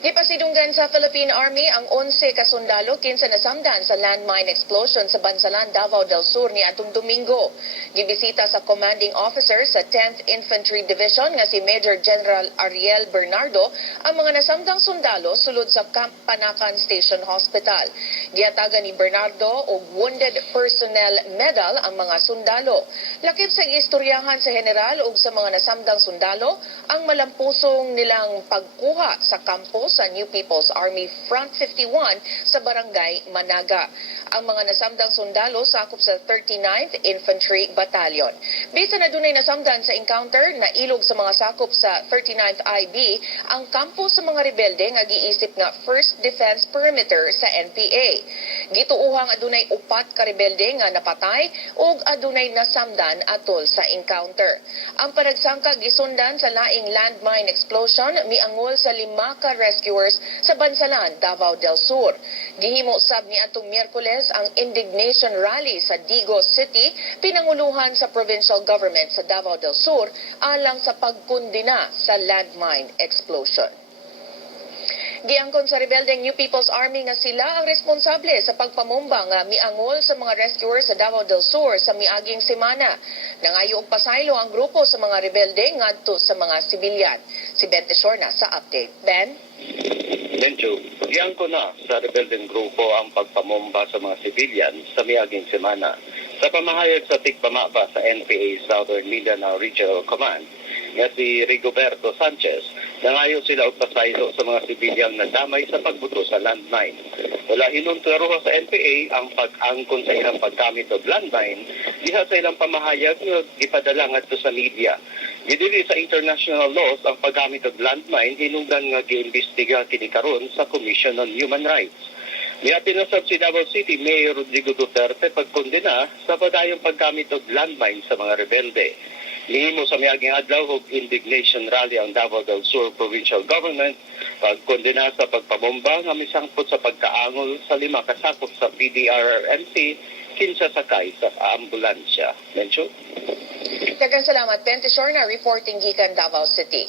Gipasidunggan sa Philippine Army ang 11 ka sundalo kinsa nasamdan sa landmine explosion sa Bansalan, Davao del Sur ni atong Domingo. Gibisita sa commanding officer sa 10th Infantry Division nga si Major General Ariel Bernardo ang mga nasamdang sundalo sulod sa Camp Panacan Station Hospital. Giatagan ni Bernardo og Wounded Personnel Medal ang mga sundalo. Lakip sa istoryahan sa general ug sa mga nasamdang sundalo ang malampusong nilang pagkuha sa kampo sa New People's Army Front 51 sa Barangay Managa. Ang mga nasamdang sundalo sakop sa 39th Infantry Battalion. Bisa na dunay nasamdan sa encounter na ilog sa mga sakop sa 39th IB ang kampo sa mga rebelde nga giisip nga First Defense Perimeter sa NPA. Gituuhang adunay 4 ka rebelde nga napatay ug adunay nasamdan atol sa encounter. Ang panagsangka gisundan sa laing landmine explosion miangol sa 5 ka rescuers sa Bansalan, Davao del Sur. Gihimo sab ni atong Miyerkules ang indignation rally sa Digos City pinanguluhan sa provincial government sa Davao del Sur alang sa pagkundina sa landmine explosion. Giangkon sa rebeldeng New People's Army nga sila ang responsable sa pagpamomba nga miangol sa mga rescuers sa Davao del Sur sa miaging semana. Nangayo og pasaylo ang grupo sa mga rebelde ngadto sa mga sibilyan. Si Ben Tesorna sa update. Ben? Benjo, giangkon na sa rebeldeng grupo ang pagpamomba sa mga sibilyan sa miaging semana. Sa pamahayag sa tigpamaba sa NPA Southern Mindanao Regional Command, nga si Rigoberto Sanchez, nangayo sila og pasaylo sa mga sibilyang nadamay sa pagbuto sa landmine. Wala hinunturuha sa NPA ang pag-angkon sa ilang paggamit og landmine, diha sa ilang pamahayag nga ipadala ngadto sa media. Gidili sa international laws ang paggamit og landmine hinungdan nga giimbestiga kini karon sa Commission on Human Rights. Niyatin na sa Davao City Mayor Rodrigo Duterte pagkondena sa padayong paggamit og landmine sa mga rebelde. Nihimo sa miaging adlaw og indignation rally ang Davao del Sur Provincial Government pagkondena sa pagpabomba nga misangpot sa pagkaangol sa 5 kasakop sa PDRRMC kinsa sakay sa ambulansya. Mencho? Daghang salamat, Ben Tesorna, reporting gikan Davao City.